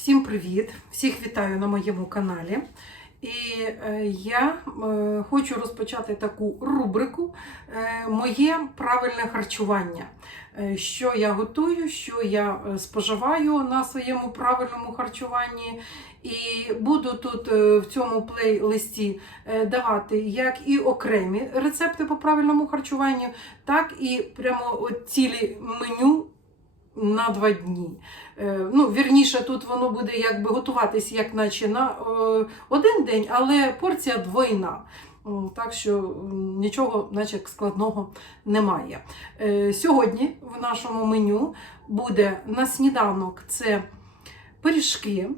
Всім привіт! Всіх вітаю на моєму каналі. І е, я е, хочу розпочати таку рубрику е, Моє правильне харчування. Що я готую, що я споживаю на своєму правильному харчуванні. І буду тут в цьому плейлисті давати як і окремі рецепти по правильному харчуванню, так і прямо от цілі меню на два дні. Е, Ну, вірніше, тут воно буде якби готуватись, як наче на е, один день, але порція двойна. Так що нічого наче складного немає. Е, Сьогодні в нашому меню буде на сніданок це пиріжки,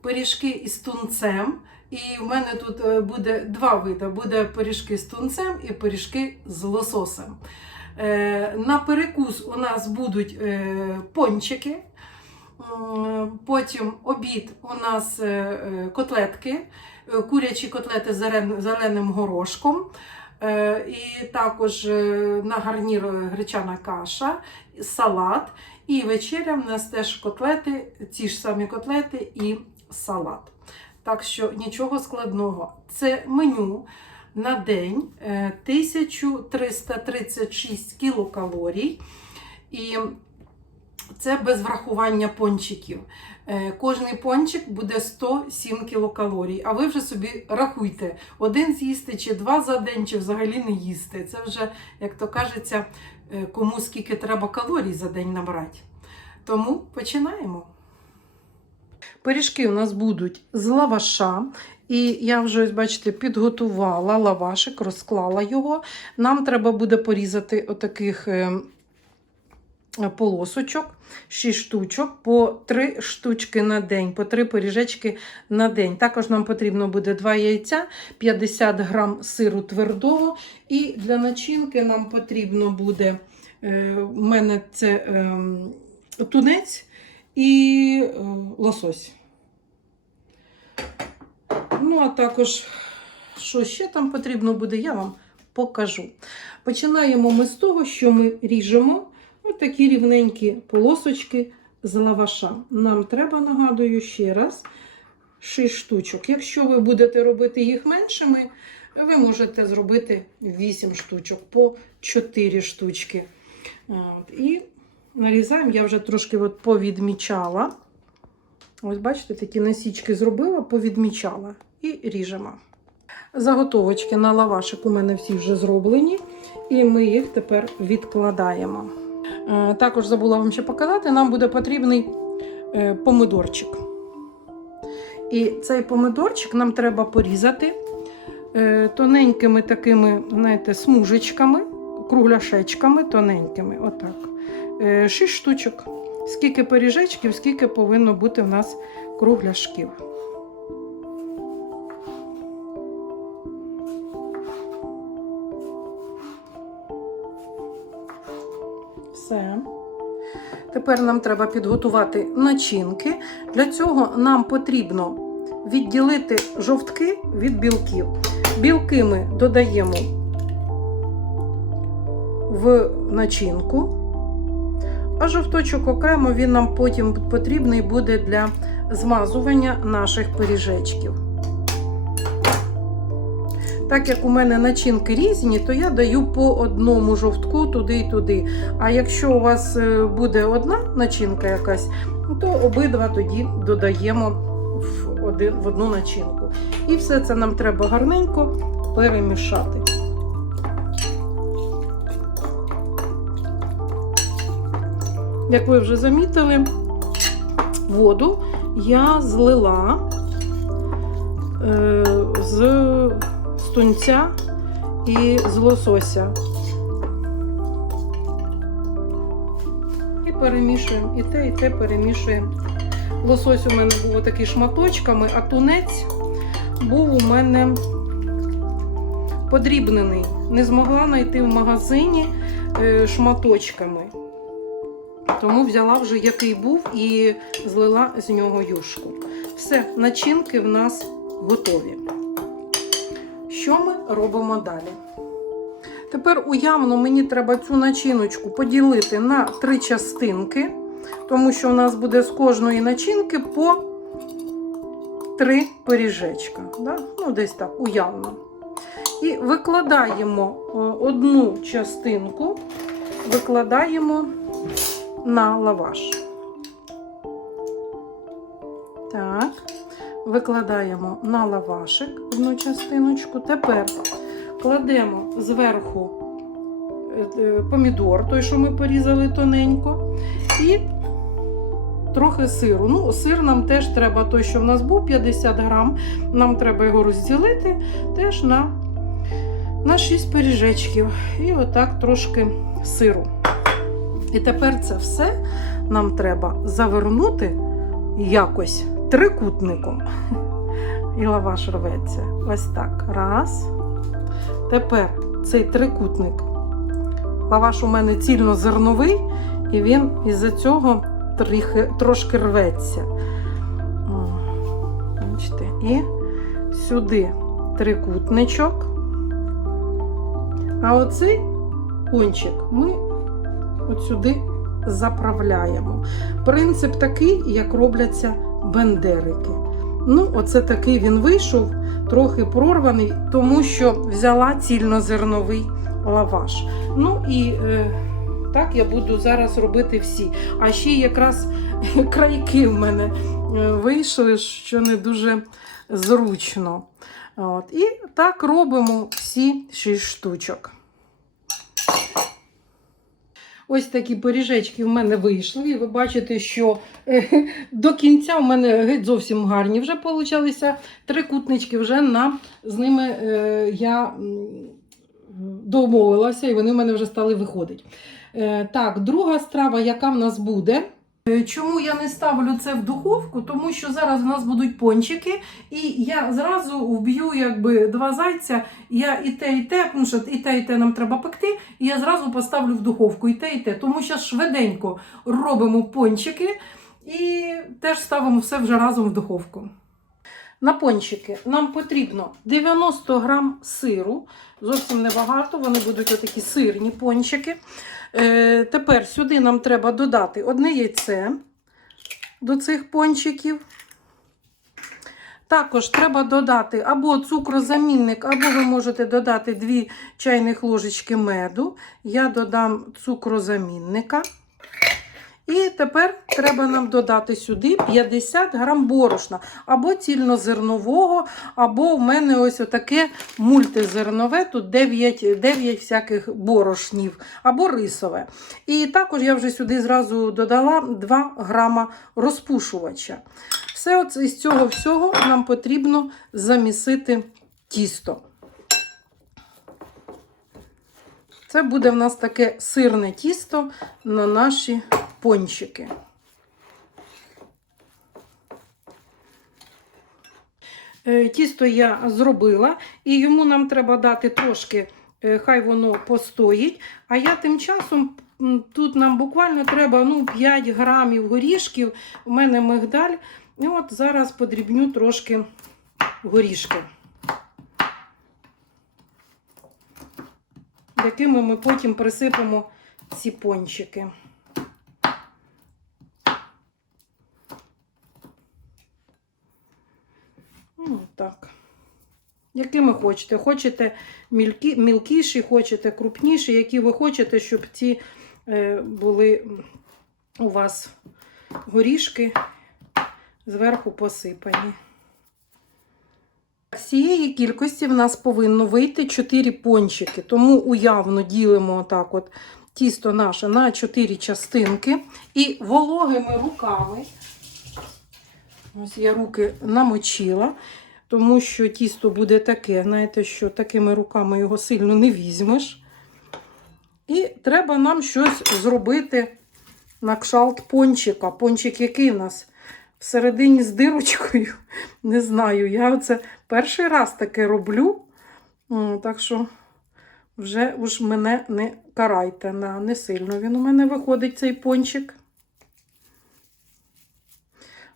пиріжки із тунцем. І в мене тут буде два види: буде пиріжки з тунцем і пиріжки з лососем. Е, На перекус у нас будуть е, пончики. Потім обід у нас е, котлетки, курячі котлети з зеленим горошком. І також на гарнір гречана каша, салат. І вечеря в нас теж котлети, ті ж самі котлети і салат. Так що нічого складного. Це меню на день е, 1336 кілокалорій. І це без врахування пончиків. Е, Кожний пончик буде 107 кілокалорій. А ви вже собі рахуйте, один з'їсти чи два за день, чи взагалі не їсти. Це вже, як то кажеться, е, кому скільки треба калорій за день набрати. Тому починаємо. Пиріжки у нас будуть з лаваша. І я вже, бачите, підготувала лавашик, розклала його. Нам треба буде порізати отаких е, полосочок, 6 штучок, по 3 штучки на день, по 3 пиріжечки на день. Також нам потрібно буде 2 яйця, 50 грам сиру твердого. І для начинки нам потрібно буде, е, у мене це е, тунець і лосось. Ну, а також, що ще там потрібно буде, я вам покажу. Починаємо ми з того, що ми ріжемо такі рівненькі полосочки з лаваша. Нам треба, нагадую, ще раз, 6 штучок. Якщо ви будете робити їх меншими, ви можете зробити 8 штучок по 4 штучки. От, І нарізаємо, я вже трошки от повідмічала. Ось, бачите, такі насічки зробила, повідмічала і ріжемо. Заготовочки на лавашик у мене всі вже зроблені, і ми їх тепер відкладаємо. Е, Також забула вам ще показати, нам буде потрібний е, помидорчик. І цей помидорчик нам треба порізати е, тоненькими такими, знаєте, смужечками, кругляшечками, тоненькими. Отак. Шість штучок. Скільки пиріжечків, скільки повинно бути в нас кругляшків. Все. Тепер нам треба підготувати начинки. Для цього нам потрібно відділити жовтки від білків. Білки ми додаємо в начинку, а жовточок окремо він нам потім потрібний буде для змазування наших пиріжечків. Так як у мене начинки різні, то я даю по одному жовтку туди і туди. А якщо у вас е, буде одна начинка якась, то обидва тоді додаємо в, один, в одну начинку. І все це нам треба гарненько перемішати. Як ви вже замітили, воду я злила е, з тунця і з лосося. І перемішуємо, і те, і те перемішуємо. Лосось у мене був такий шматочками, а тунець був у мене подрібнений. Не змогла знайти в магазині е, шматочками. Тому взяла вже який був і злила з нього юшку. Все, начинки в нас готові. Що ми робимо далі? Тепер уявно мені треба цю начиночку поділити на три частинки, тому що у нас буде з кожної начинки по три пиріжечка. Да? Ну, десь так, уявно. І викладаємо е, одну частинку, викладаємо на лаваш. Так, викладаємо на лавашик одну частиночку. Тепер кладемо зверху е, е, помідор, той, що ми порізали тоненько, і трохи сиру. Ну, сир нам теж треба той, що в нас був 50 грам. Нам треба його розділити теж на, на 6 пиріжечків. І отак трошки сиру. І тепер це все нам треба завернути якось трикутником. І лаваш рветься. Ось так. Раз. Тепер цей трикутник. Лаваш у мене цільнозерновий, і він із-за цього трохи, трошки рветься. Бачите? І сюди трикутничок. А оцей кончик ми от сюди заправляємо. Принцип такий, як робляться бендерики. Ну, оце такий він вийшов, трохи прорваний, тому що взяла цільнозерновий лаваш. Ну і е, так я буду зараз робити всі. А ще якраз крайки в мене е, вийшли, що не дуже зручно. От. І так робимо всі 6 штучок. Ось такі поріжечки в мене вийшли. І ви бачите, що е, до кінця в мене геть зовсім гарні вже получалися. Трикутнички вже на, з ними е, я домовилася, і вони в мене вже стали виходити. Е, так, друга страва, яка в нас буде. Е, Чому я не ставлю це в духовку? Тому що зараз в нас будуть пончики, і я зразу вб'ю якби два зайця. Я і те, і те, тому що і те, і те нам треба пекти. І я зразу поставлю в духовку і те, і те. Тому що швиденько робимо пончики і теж ставимо все вже разом в духовку. На пончики нам потрібно 90 грам сиру, зовсім небагато, вони будуть отакі сирні пончики. Е, тепер сюди нам треба додати одне яйце до цих пончиків. Також треба додати або цукрозамінник, або ви можете додати 2 чайних ложечки меду. Я додам цукрозамінника. І тепер треба нам додати сюди 50 грам борошна, або цільнозернового, або в мене ось отаке мультизернове, тут 9, 9 всяких борошнів, або рисове. І також я вже сюди зразу додала 2 грама розпушувача. Все от із цього всього нам потрібно замісити тісто. Це буде в нас таке сирне тісто на наші пончики. Е, Тісто я зробила, і йому нам треба дати трошки, е, хай воно постоїть. А я тим часом тут нам буквально треба ну, 5 грамів горішків. У мене мигдаль. І от зараз подрібню трошки горішки. якими ми потім присипемо ці пончики. Ну, так. Якими хочете. Хочете мілкі, мілкіші, хочете крупніші, які ви хочете, щоб ці е, були у вас горішки зверху посипані. З цієї кількості в нас повинно вийти 4 пончики, тому уявно ділимо отак от тісто наше на 4 частинки і вологими руками, ось я руки намочила, тому що тісто буде таке, знаєте, що такими руками його сильно не візьмеш. І треба нам щось зробити на кшалт пончика. Пончик який у нас? Всередині з дирочкою. Не знаю. Я оце перший раз таке роблю. Так що вже уж мене не карайте. На, не сильно він у мене виходить цей пончик.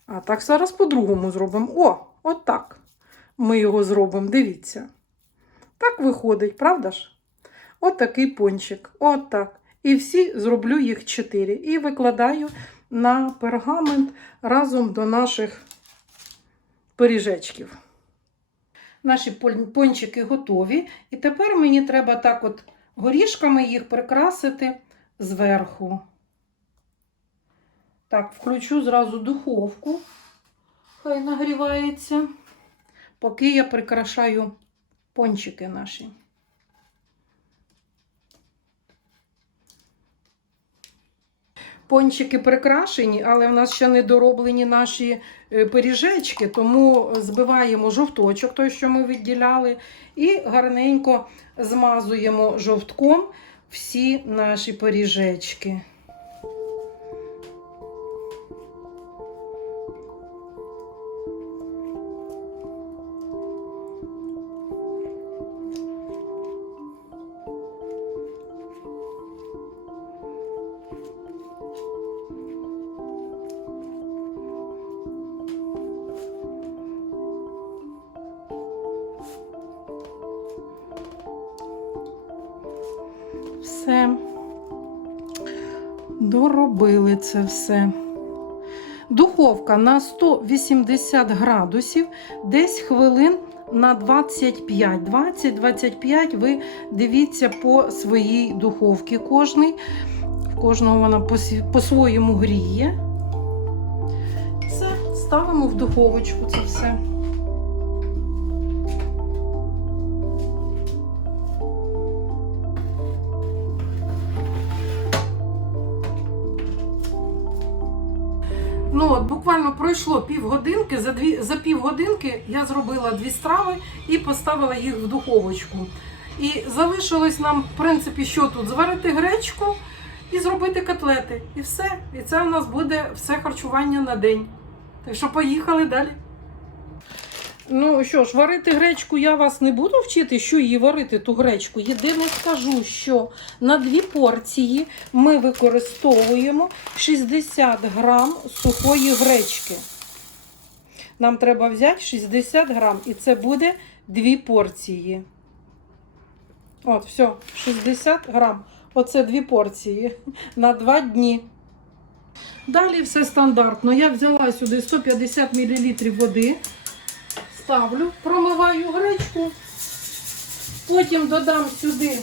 А так зараз по-другому зробимо. О, от так. Ми його зробимо, дивіться. Так виходить, правда ж? От такий пончик. От так. І всі зроблю їх чотири. І викладаю на пергамент разом до наших пиріжечків. Наші пончики готові. І тепер мені треба так от горішками їх прикрасити зверху. Так, включу зразу духовку. Хай нагрівається, поки я прикрашаю пончики наші. Пончики прикрашені, але в нас ще не дороблені наші е, пиріжечки, тому збиваємо жовточок, той, що ми відділяли, і гарненько змазуємо жовтком всі наші пиріжечки. Все. Доробили це все. Духовка на 180 градусів, десь хвилин на 25. 20-25 ви дивіться по своїй духовці кожний. В кожного вона по-своєму гріє. Все, ставимо в духовочку це все. Ну от буквально пройшло півгодинки. За дві за півгодинки я зробила дві страви і поставила їх в духовочку. І залишилось нам, в принципі, що тут? Зварити гречку і зробити котлети. І все. І це у нас буде все харчування на день. Так що поїхали далі. Ну що ж, варити гречку я вас не буду вчити, що її варити, ту гречку. Єдине скажу, що на дві порції ми використовуємо 60 грам сухої гречки. Нам треба взяти 60 грам, і це буде дві порції. От, все, 60 грам. Оце дві порції на два дні. Далі все стандартно. Я взяла сюди 150 мл води ставлю, промиваю гречку, потім додам сюди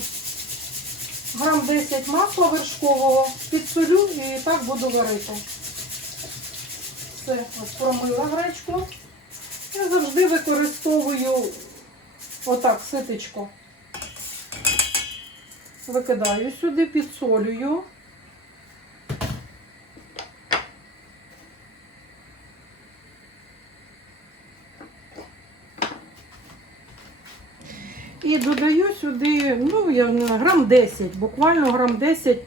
грам 10 масла вершкового, підсолю і так буду варити. Все, ось промила гречку. Я завжди використовую отак ситечко. Викидаю сюди, підсолюю. І додаю сюди, ну, я не знаю, грам 10, буквально грам 10,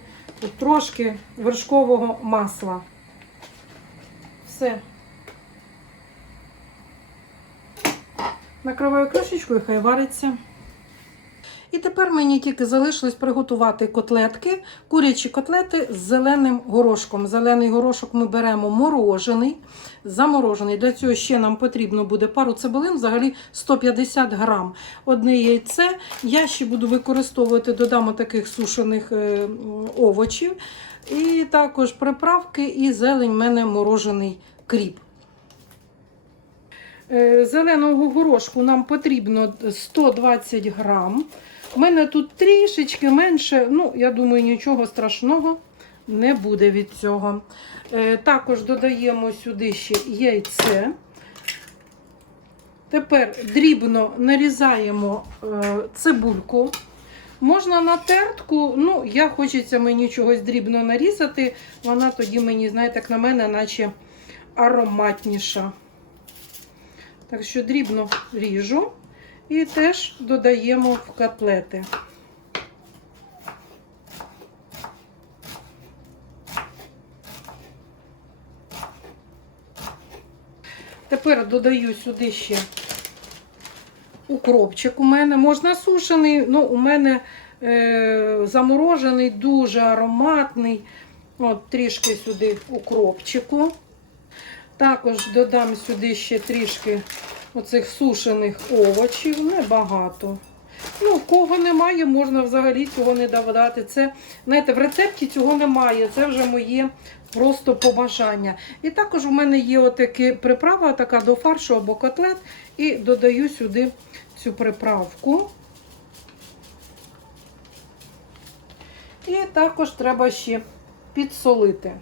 трошки вершкового масла. Все. Накриваю кришечкою, хай вариться. І тепер мені тільки залишилось приготувати котлетки, курячі котлети з зеленим горошком. Зелений горошок ми беремо морожений, заморожений. Для цього ще нам потрібно буде пару цибулин, взагалі 150 грам. Одне яйце. Я ще буду використовувати, додамо таких сушених е, овочів. І також приправки і зелень в мене морожений кріп. Е, Зеленого горошку нам потрібно 120 грам. У мене тут трішечки менше, ну, я думаю, нічого страшного не буде від цього. Е, Також додаємо сюди ще яйце. Тепер дрібно нарізаємо е, цибульку. Можна на тертку, ну, я хочеться мені чогось дрібно нарізати. Вона тоді мені, знаєте, як на мене, наче ароматніша. Так що дрібно ріжу і теж додаємо в котлети. Тепер додаю сюди ще укропчик у мене. Можна сушений, ну у мене е, заморожений, дуже ароматний. От Трішки сюди укропчику. Також додам сюди ще трішки оцих сушених овочів, небагато. Ну, кого немає, можна взагалі цього не додати. Це, знаєте, в рецепті цього немає. Це вже моє просто побажання. І також у мене є отакі приправа така до фаршу або котлет. І додаю сюди цю приправку. І також треба ще підсолити.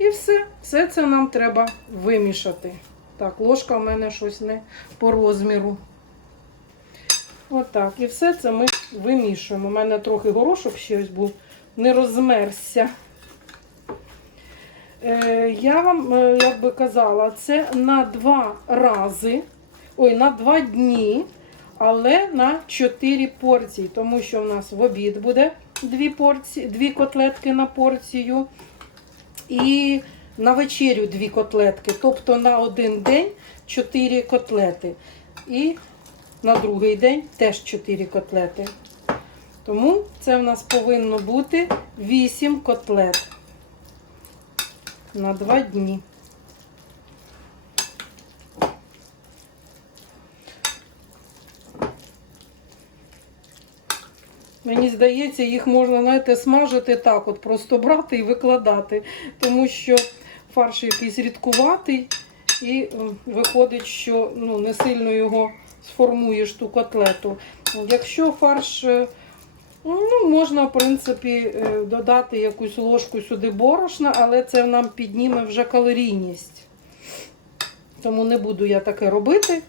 І все, все це нам треба вимішати. Так, ложка в мене щось не по розміру. Отак. І все це ми вимішуємо. У мене трохи горошок ще ось був, не розмерзся. Е, я вам, е, як би казала, це на два рази, ой, на два дні, але на 4 порції, тому що в нас в обід буде дві порції, дві котлетки на порцію. І на вечерю дві котлетки. Тобто на один день 4 котлети. І на другий день теж 4 котлети. Тому це в нас повинно бути 8 котлет на 2 дні. Мені здається, їх можна, знаєте, смажити так, от просто брати і викладати, тому що фарш якийсь рідкуватий, і виходить, що ну, не сильно його сформуєш ту котлету. Якщо фарш, е, ну, можна, в принципі, е, додати якусь ложку сюди борошна, але це нам підніме вже калорійність. Тому не буду я таке робити.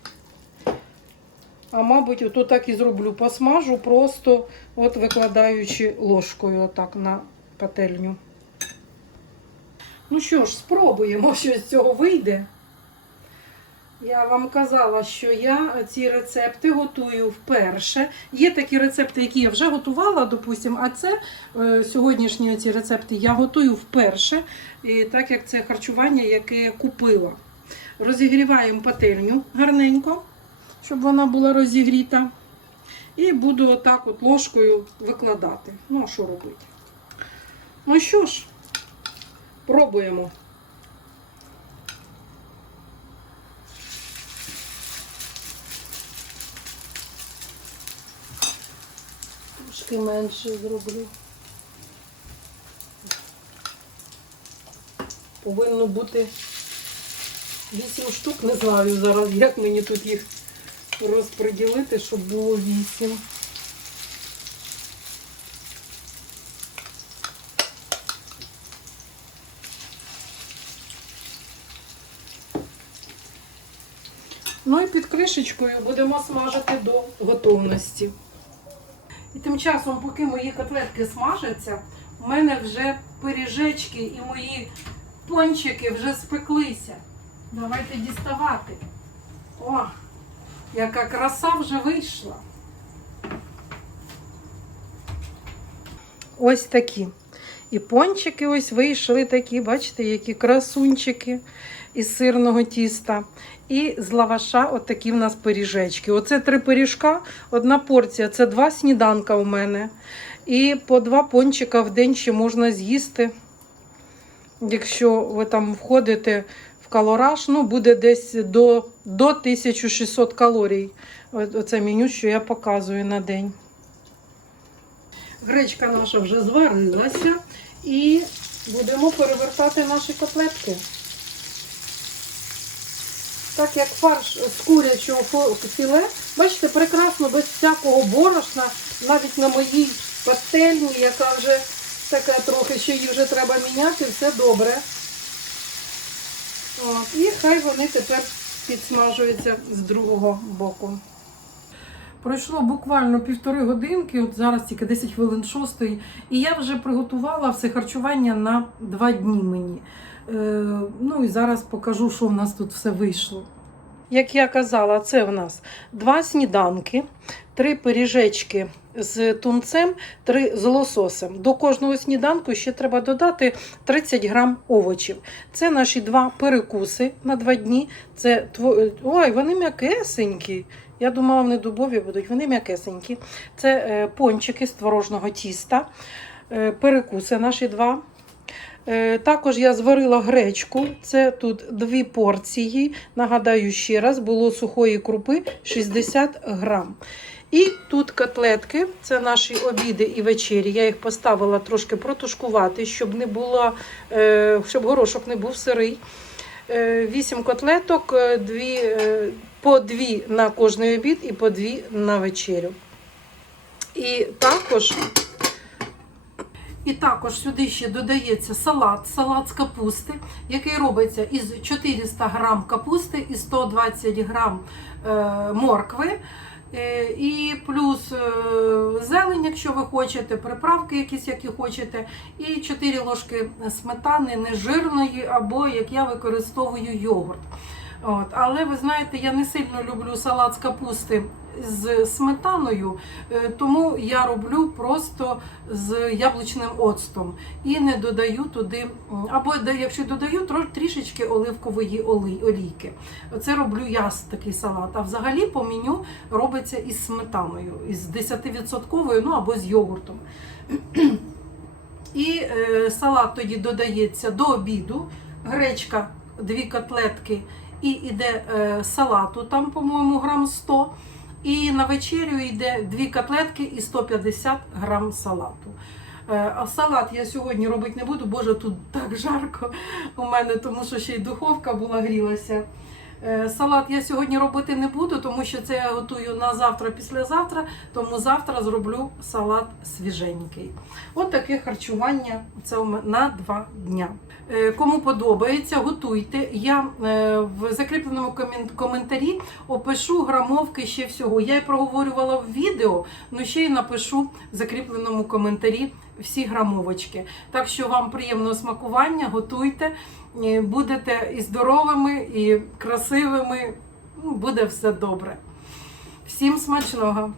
А мабуть, ото так і зроблю. Посмажу, просто от викладаючи ложкою отак на пательню. Ну що ж, спробуємо, що з цього вийде. Я вам казала, що я ці рецепти готую вперше. Є такі рецепти, які я вже готувала, допустимо, а це е, сьогоднішні ці рецепти я готую вперше, і так як це харчування, яке я купила. Розігріваємо пательню гарненько щоб вона була розігріта. І буду отак от ложкою викладати. Ну, а що робити? Ну що ж, пробуємо. Трошки менше зроблю. Повинно бути 8 штук, не знаю зараз, як мені тут їх розподілити, щоб було 8. Ну і під кришечкою будемо смажити до готовності. І тим часом, поки мої котлетки смажаться, у мене вже пиріжечки і мої пончики вже спеклися. Давайте діставати. О! Яка краса вже вийшла. Ось такі. І пончики ось вийшли такі, бачите, які красунчики із сирного тіста. І з лаваша отакі в нас пиріжечки. Оце три пиріжка, одна порція, це два сніданка у мене. І по два пончика в день ще можна з'їсти. Якщо ви там входите калораж, ну буде десь до, до 1600 калорій. Оце меню, що я показую на день. Гречка наша вже зварилася і будемо перевертати наші котлетки. Так як фарш з курячого філе, бачите, прекрасно, без всякого борошна, навіть на моїй пательні, яка вже така трохи, що її вже треба міняти, все добре. І хай вони тепер підсмажуються з другого боку. Пройшло буквально півтори годинки, от зараз тільки 10 хвилин шостої, і я вже приготувала все харчування на два дні мені. Е, ну і зараз покажу, що в нас тут все вийшло. Як я казала, це в нас два сніданки, три пиріжечки з тунцем, три з лососем. До кожного сніданку ще треба додати 30 грам овочів. Це наші два перекуси на два дні. Це. Ой, вони м'якесенькі. Я думала, вони дубові будуть, вони м'якесенькі. Це е, пончики з творожного тіста, е, перекуси наші два. Е, Також я зварила гречку. Це тут дві порції. Нагадаю ще раз, було сухої крупи 60 грам. І тут котлетки, це наші обіди і вечері. Я їх поставила трошки протушкувати, щоб не було, е, щоб горошок не був сирий. Е, Вісім котлеток, дві, по дві на кожний обід і по дві на вечерю. І також і також сюди ще додається салат, салат з капусти, який робиться із 400 грам капусти і 120 грам е, моркви. Е, І плюс е, зелень, якщо ви хочете, приправки якісь, які хочете, і 4 ложки сметани нежирної, або як я використовую йогурт. От. Але ви знаєте, я не сильно люблю салат з капусти з сметаною, е, тому я роблю просто з яблучним оцтом і не додаю туди, або якщо додаю, трішечки оливкової олійки. Оце роблю я з такий салат. А взагалі по меню робиться із сметаною, із 10%, ну або з йогуртом. І е, салат тоді додається до обіду, гречка, дві котлетки, і йде е, салату, там, по-моєму, грам 100. І на вечерю йде дві котлетки і 150 грам салату. Е, А салат я сьогодні робити не буду, боже, тут так жарко у мене, тому що ще й духовка була грілася. Е, Салат я сьогодні робити не буду, тому що це я готую на завтра, післязавтра, тому завтра зроблю салат свіженький. От таке харчування це на два дня. Е, Кому подобається, готуйте. Я е, в закріпленому коментарі опишу грамовки ще всього. Я і проговорювала в відео, але ще й напишу в закріпленому коментарі всі грамовочки. Так що вам приємного смакування, готуйте, будете і здоровими, і красивими. Ну, Буде все добре. Всім смачного!